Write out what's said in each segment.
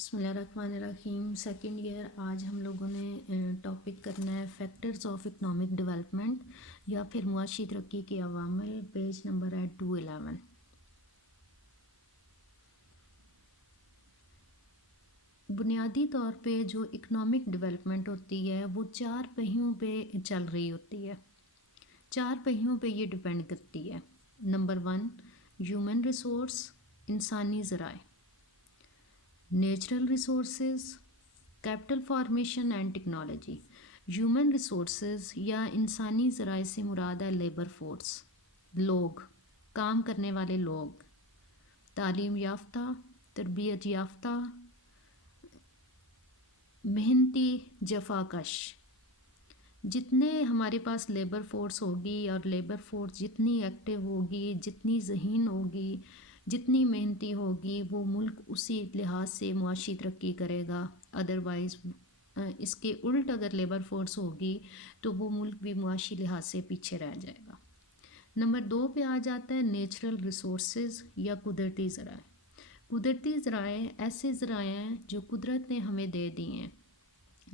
بسم اللہ الرحمن الرحیم. Second year. آج ہم لوگوں نے ٹاپک کرنا ہے فیکٹرز آف اکنامک ڈیولپمنٹ یا پھر معاشی ترقی کے عوامل. پیج نمبر ہے 211. بنیادی طور پہ جو اکنامک ڈیولپمنٹ ہوتی ہے وہ 4 پہیوں پہ چل رہی ہوتی ہے. 4 پہیوں پہ یہ ڈپینڈ کرتی ہے. نمبر 1 ہیومن ریسورس، انسانی ذرائع. Natural resources, capital formation and technology. Human resources یا انسانی ذرائع سے مراد ہے لیبر فورس، لوگ، کام کرنے والے لوگ، تعلیم یافتہ، تربیت یافتہ، محنتی، جفا کش. جتنے ہمارے پاس لیبر فورس ہوگی اور لیبر فورس جتنی ایکٹیو ہوگی، جتنی ذہین ہوگی، جتنی محنتی ہوگی، وہ ملک اسی لحاظ سے معاشی ترقی کرے گا. ادروائز اس کے الٹ اگر لیبر فورس ہوگی تو وہ ملک بھی معاشی لحاظ سے پیچھے رہ جائے گا. نمبر 2 پہ آ جاتا ہے نیچرل ریسورسز یا قدرتی ذرائع. قدرتی ذرائع ایسے ذرائع ہیں جو قدرت نے ہمیں دے دی ہیں،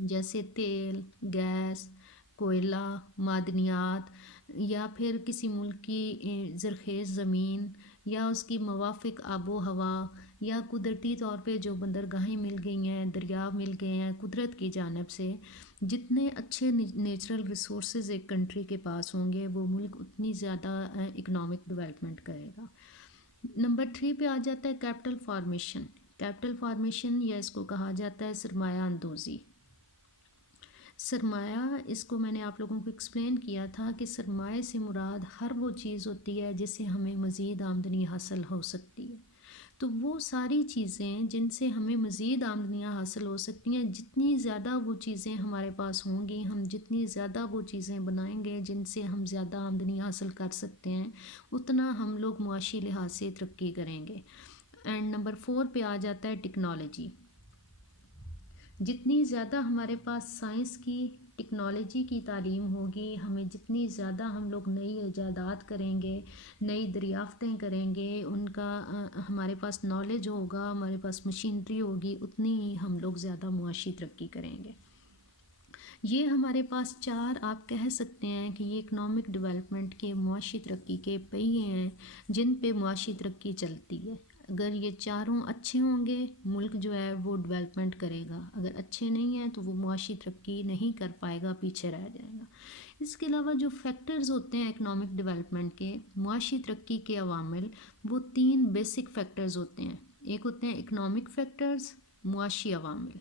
جیسے تیل، گیس، کوئلہ، معدنیات، یا پھر کسی ملک کی زرخیز زمین یا اس کی موافق آب و ہوا، یا قدرتی طور پہ جو بندرگاہیں مل گئی ہیں، دریا مل گئے ہیں قدرت کی جانب سے. جتنے اچھے نیچرل ریسورسز ایک کنٹری کے پاس ہوں گے وہ ملک اتنی زیادہ اکنامک ڈیولپمنٹ کرے گا. نمبر 3 پہ آ جاتا ہے کیپٹل فارمیشن. کیپٹل فارمیشن یا اس کو کہا جاتا ہے سرمایہ اندوزی. سرمایہ، اس کو میں نے آپ لوگوں کو ایکسپلین کیا تھا کہ سرمایہ سے مراد ہر وہ چیز ہوتی ہے جس سے ہمیں مزید آمدنی حاصل ہو سکتی ہے. تو وہ ساری چیزیں جن سے ہمیں مزید آمدنیاں حاصل ہو سکتی ہیں، جتنی زیادہ وہ چیزیں ہمارے پاس ہوں گی، ہم جتنی زیادہ وہ چیزیں بنائیں گے جن سے ہم زیادہ آمدنی حاصل کر سکتے ہیں، اتنا ہم لوگ معاشی لحاظ سے ترقی کریں گے. اینڈ نمبر 4 پہ آ جاتا ہے ٹیکنالوجی. جتنی زیادہ ہمارے پاس سائنس کی، ٹیکنالوجی کی تعلیم ہوگی، ہمیں جتنی زیادہ ہم لوگ نئی ایجادات کریں گے، نئی دریافتیں کریں گے، ان کا ہمارے پاس نالج ہوگا، ہمارے پاس مشینری ہوگی، اتنی ہی ہم لوگ زیادہ معاشی ترقی کریں گے. یہ ہمارے پاس 4 آپ کہہ سکتے ہیں کہ یہ اکنامک ڈیولپمنٹ کے معاشی ترقی کے پہیے ہیں جن پہ معاشی ترقی چلتی ہے. اگر یہ چاروں اچھے ہوں گے ملک جو ہے وہ ڈیولپمنٹ کرے گا، اگر اچھے نہیں ہیں تو وہ معاشی ترقی نہیں کر پائے گا، پیچھے رہ جائے گا. اس کے علاوہ جو فیکٹرز ہوتے ہیں اکنامک ڈیولپمنٹ کے، معاشی ترقی کے عوامل، وہ 3 بیسک فیکٹرز ہوتے ہیں. ایک ہوتے ہیں اکنامک فیکٹرز، معاشی عوامل.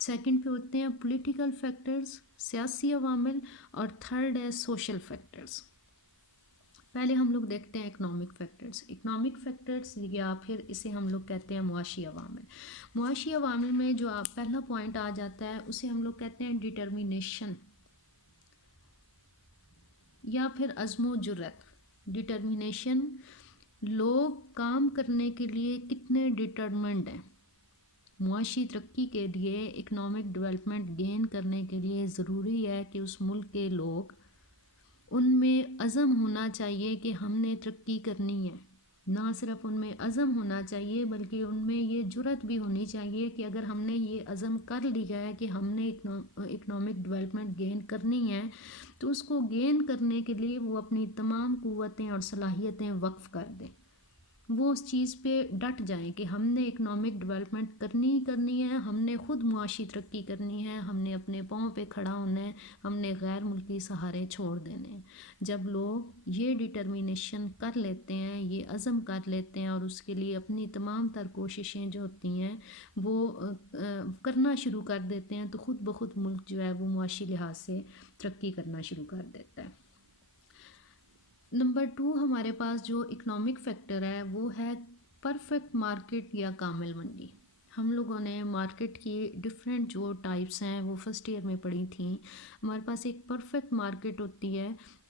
سیکنڈ پہ ہوتے ہیں پولیٹیکل فیکٹرز، سیاسی عوامل. اور تھرڈ ہے سوشل فیکٹرز. پہلے ہم لوگ دیکھتے ہیں اکنامک فیکٹرز. اکنامک فیکٹرز یا پھر اسے ہم لوگ کہتے ہیں معاشی عوامل. معاشی عوامل میں جو آپ پہلا پوائنٹ آ جاتا ہے اسے ہم لوگ کہتے ہیں ڈٹرمینیشن یا پھر عزم و جرت. ڈٹرمینیشن، لوگ کام کرنے کے لیے کتنے ڈٹرمنڈ ہیں. معاشی ترقی کے لیے، اکنامک ڈیولپمنٹ گین کرنے کے لیے ضروری ہے کہ اس ملک کے لوگ، ان میں عزم ہونا چاہیے کہ ہم نے ترقی کرنی ہے. نہ صرف ان میں عزم ہونا چاہیے بلکہ ان میں یہ جرت بھی ہونی چاہیے کہ اگر ہم نے یہ عزم کر لیا ہے کہ ہم نے اکنامک ڈیولپمنٹ گین کرنی ہے تو اس کو گین کرنے کے لیے وہ اپنی تمام قوتیں اور صلاحیتیں وقف کر دیں. وہ اس چیز پہ ڈٹ جائیں کہ ہم نے اکنامک ڈیولپمنٹ کرنی ہی کرنی ہے، ہم نے خود معاشی ترقی کرنی ہے، ہم نے اپنے پاؤں پہ کھڑا ہونا ہے، ہم نے غیر ملکی سہارے چھوڑ دینے ہیں. جب لوگ یہ ڈٹرمینیشن کر لیتے ہیں، یہ عزم کر لیتے ہیں اور اس کے لیے اپنی تمام تر کوششیں جو ہوتی ہیں وہ کرنا شروع کر دیتے ہیں تو خود بخود ملک جو ہے وہ معاشی لحاظ سے ترقی کرنا شروع کر دیتا ہے. نمبر 2 ہمارے پاس جو اکنامک فیکٹر ہے وہ ہے پرفیکٹ مارکیٹ یا کامل منڈی. ہم لوگوں نے مارکیٹ کی ڈفرینٹ جو ٹائپس ہیں وہ فرسٹ ایئر میں پڑھی تھیں. ہمارے پاس ایک پرفیکٹ مارکیٹ ہوتی ہے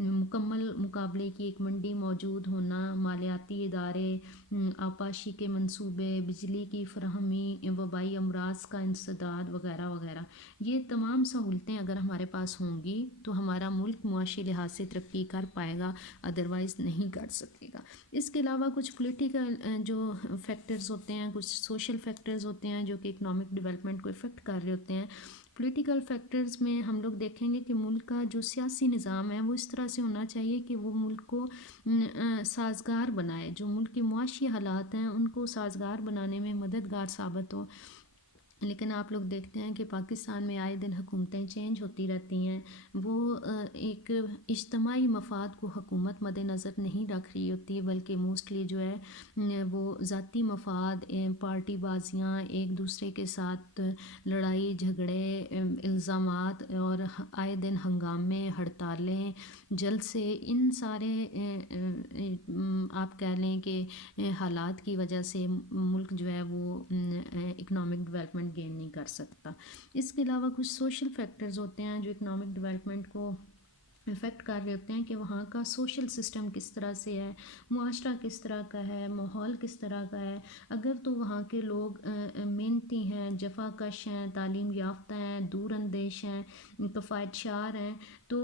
مکمل مقابلے کی ایک منڈی موجود ہونا، مالیاتی ادارے، آبپاشی کے منصوبے، بجلی کی فراہمی، وبائی امراض کا انسداد وغیرہ وغیرہ، یہ تمام سہولتیں اگر ہمارے پاس ہوں گی تو ہمارا ملک معاشی لحاظ سے ترقی کر پائے گا، ادروائز نہیں کر سکے گا۔ اس کے علاوہ کچھ پولیٹیکل جو فیکٹرز ہوتے ہیں، کچھ سوشل فیکٹرز ہوتے ہیں جو کہ اکنامک ڈیولپمنٹ کو افیکٹ کر رہے ہوتے ہیں۔ پولیٹیکل فیکٹرز میں ہم لوگ دیکھیں گے کہ ملک کا جو سیاسی نظام ہے وہ اس طرح سے ہونا چاہیے کہ وہ ملک کو سازگار بنائے، جو ملک کے معاشی حالات ہیں ان کو سازگار بنانے میں مددگار ثابت ہو۔ لیکن آپ لوگ دیکھتے ہیں کہ پاکستان میں آئے دن حکومتیں چینج ہوتی رہتی ہیں، وہ ایک اجتماعی مفاد کو حکومت مد نظر نہیں رکھ رہی ہوتی، بلکہ موسٹلی جو ہے وہ ذاتی مفاد، پارٹی بازیاں، ایک دوسرے کے ساتھ لڑائی جھگڑے، الزامات اور آئے دن ہنگامے، ہڑتالیں، جلسے، ان سارے آپ کہہ لیں کہ حالات کی وجہ سے ملک جو ہے وہ اکنامک ڈیولپمنٹ گین نہیں کر سکتا۔ اس کے علاوہ کچھ سوشل فیکٹرز ہوتے ہیں جو اکنامک ڈیولپمنٹ کو افیکٹ کر رہے ہوتے ہیں کہ وہاں کا سوشل سسٹم کس طرح سے ہے، معاشرہ کس طرح کا ہے، ماحول کس طرح کا ہے۔ اگر تو وہاں کے لوگ محنتی ہیں، جفا کش ہیں، تعلیم یافتہ ہیں، دور اندیش ہیں، کفایت شعار ہیں، تو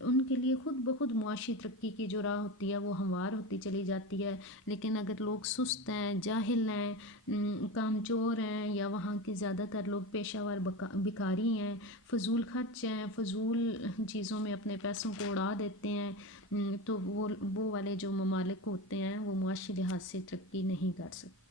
ان کے لیے خود بخود معاشی ترقی کی جو راہ ہوتی ہے وہ ہموار ہوتی چلی جاتی ہے۔ لیکن اگر لوگ سست ہیں، جاہل ہیں، کام چور ہیں، یا وہاں کے زیادہ تر لوگ پیشہ ور بھکاری ہیں، فضول خرچ ہیں، فضول چیزوں میں اپنے پیسوں کو اڑا دیتے ہیں، تو وہ والے جو ممالک ہوتے ہیں وہ معاشی لحاظ سے ترقی نہیں کر سکتے۔